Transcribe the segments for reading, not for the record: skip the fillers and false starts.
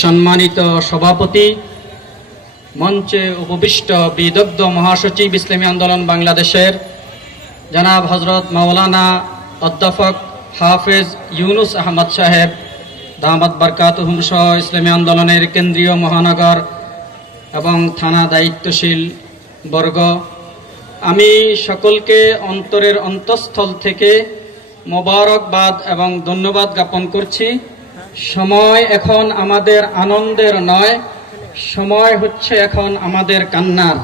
সম্মানিত সভাপতি, মঞ্চে উপবিষ্ট বিদগ্ধ মহাসচিব ইসলামী আন্দোলন বাংলাদেশের জনাব হজরত মাওলানা অধ্যাপক হাফেজ ইউনুস আহমদ সাহেব দামাত বারকাতুহুম সহ ইসলামী আন্দোলনের কেন্দ্রীয় মহানগর এবং থানা দায়িত্বশীল বর্গ, আমি সকলকে অন্তরের অন্তঃস্থল থেকে মোবারকবাদ এবং ধন্যবাদ জ্ঞাপন করছি। সময় এখন আমাদের আনন্দের নয়, সময় হচ্ছে এখন আমাদের কান্নার।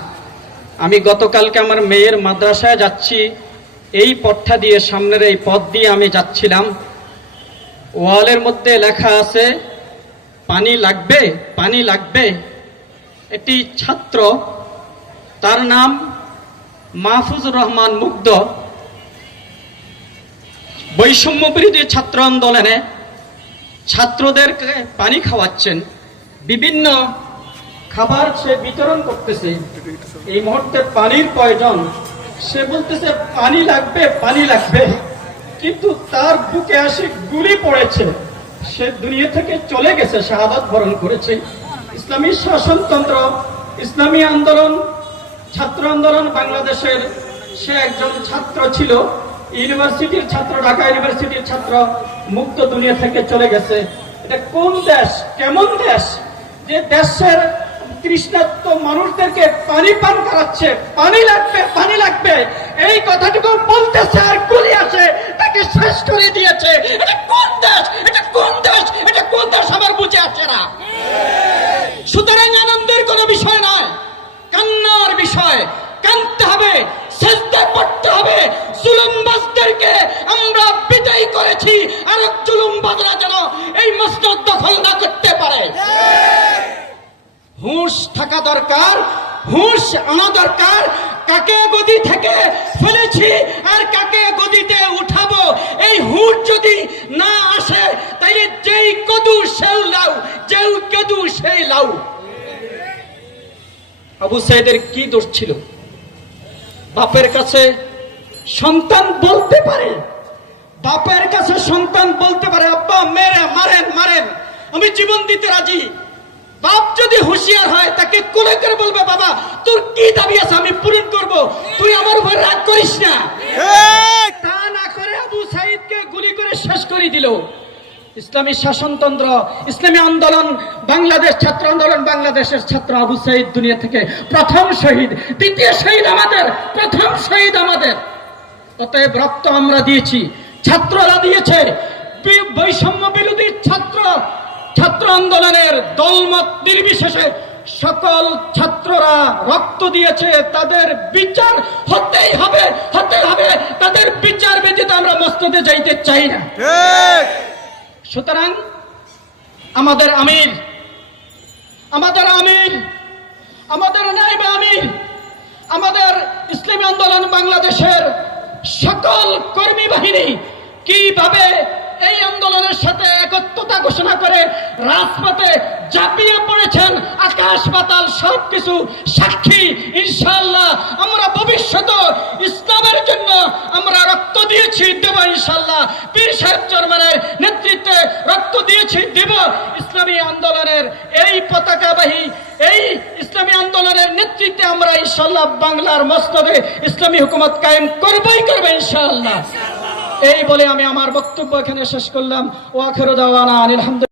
আমি গতকালকে আমার মেয়ের মাদ্রাসায় যাচ্ছি, এই পথটা দিয়ে, সামনের এই পথ দিয়ে আমি যাচ্ছিলাম। ওয়ালের মধ্যে লেখা আছে পানি লাগবে, পানি লাগবে। একটি ছাত্র, তার নাম মাহফুজুর রহমান মুগ্ধ, বৈষম্য বিরোধী ছাত্র আন্দোলনে ছাত্রদেরকে পানি খাওয়াচ্ছেন, বিভিন্ন খাবার সে বিতরণ করতেছে। এই মুহূর্তে পানির প্রয়োজন, সে বলতেছে পানি লাগবে, পানি লাগবে, কিন্তু তার বুকে আসে গুলি পড়েছে, সে দুনিয়া থেকে চলে গেছে, শাহাদাত বরণ করেছে। ইসলামী শাসনতন্ত্র, ইসলামী আন্দোলন, ছাত্র আন্দোলন বাংলাদেশের সে একজন ছাত্র ছিল, ইউনিভার্সিটির ছাত্র, ঢাকা ইউনিভার্সিটির ছাত্র, মুক্ত দুনিয়া থেকে চলে গেছে। এটা কোন দেশ, কেমন দেশ, যে দেশের তৃষ্ণার্ত মানুষদেরকে পানি পান করাচ্ছে? পানি লাগবে, পানি লাগবে, এই কথাটুকু বলতেছে আর গুলি আছে, তাকে শেষ করে দিয়েছে। এটা কোন দেশ, এটা কোন দেশ, এটা কোন দেশ আমার বুঝে আসছে না। সুতরাং আনন্দের কোনো বিষয় নয়, কান্নার বিষয়। কাঁদতে হবে, সেজদা করতে হবে। জুলুমবাজদেরকে আমরা বিদায় করেছি, আর জুলুমবাজরা যেন এই মসনদ দখল না করতে পারে। হুঁশ থাকা দরকার, হুঁশ আনা দরকার। কাকে গদি থেকে ফেলেছি আর কাকে গদিতে উঠাবো, এই হুঁশ যদি না আসে, তাইলে যেই কদু সেও লাউ, যেই কদু সেই লাউ। আবু সাইদের কি দোষ ছিল? বাপের কাছে সন্তান বলতে পারে, বাপের কাছে সন্তান বলতে পারে, আব্বা মেরে মারেন, মারেন, আমি জীবন দিতে রাজি। বাপ যদি হুঁশিয়ার হয়, তাকে কোলে করে বলবে, বাবা তোর কি দাবি আছে আমি পূরণ করব, তুই আমার উপর রাগ করিস না। তা না করে আবু সাইদকে গুলি করে শেষ করে দিল। ইসলামী শাসনতন্ত্র, ইসলামী আন্দোলন বাংলাদেশ, ছাত্র আন্দোলন বাংলাদেশের ছাত্র আবু সাইদ দুনিয়া থেকে প্রথম শহীদ, দ্বিতীয় শহীদ আমাদের, প্রথম শহীদ আমাদের। অতএব রক্ত আমরা দিয়েছি, ছাত্ররা দিয়েছে। বৈষম্য বিরোধী ছাত্র আন্দোলনের দলমত নির্বিশেষে সকল ছাত্ররা রক্ত দিয়েছে। তাদের বিচার হতেই হবে, হতে হবে। তাদের বিচার ব্যতীত আমরা মসনদে যাইতে চাই না। সুতরাং আমাদের আমির, আমাদের নায়েবে আমির, আমাদের ইসলামী আন্দোলন বাংলাদেশের সকল কর্মী বাহিনী কিভাবে এই আন্দোলনের সাথে একত্রতা ঘোষণা করে রাজপথে ঝাঁপিয়ে পড়েছেন, আকাশ পাতাল সবকিছু সাক্ষী। ইনশাআল্লাহ আমরা ভবিষ্যতে ইসলামের জন্য আমরা রক্ত দিয়েছি, দেব ইনশাআল্লাহ। পীর সাহেব চরমানের নেতৃত্বে রক্ত দিয়েছি, দেব। ইসলামী আন্দোলনের এই পতাকাবাহী, এই ইসলামী আন্দোলনের নেতৃত্বে আমরা ইনশাআল্লাহ বাংলার মসনদে ইসলামী হুকুমত কায়েম করবই করবে ইনশাআল্লাহ। এই বলে আমি আমার বক্তব্য এখানে শেষ করলাম। ওয়া আখিরু দাওয়ানা আলহামদুলিল্লাহ।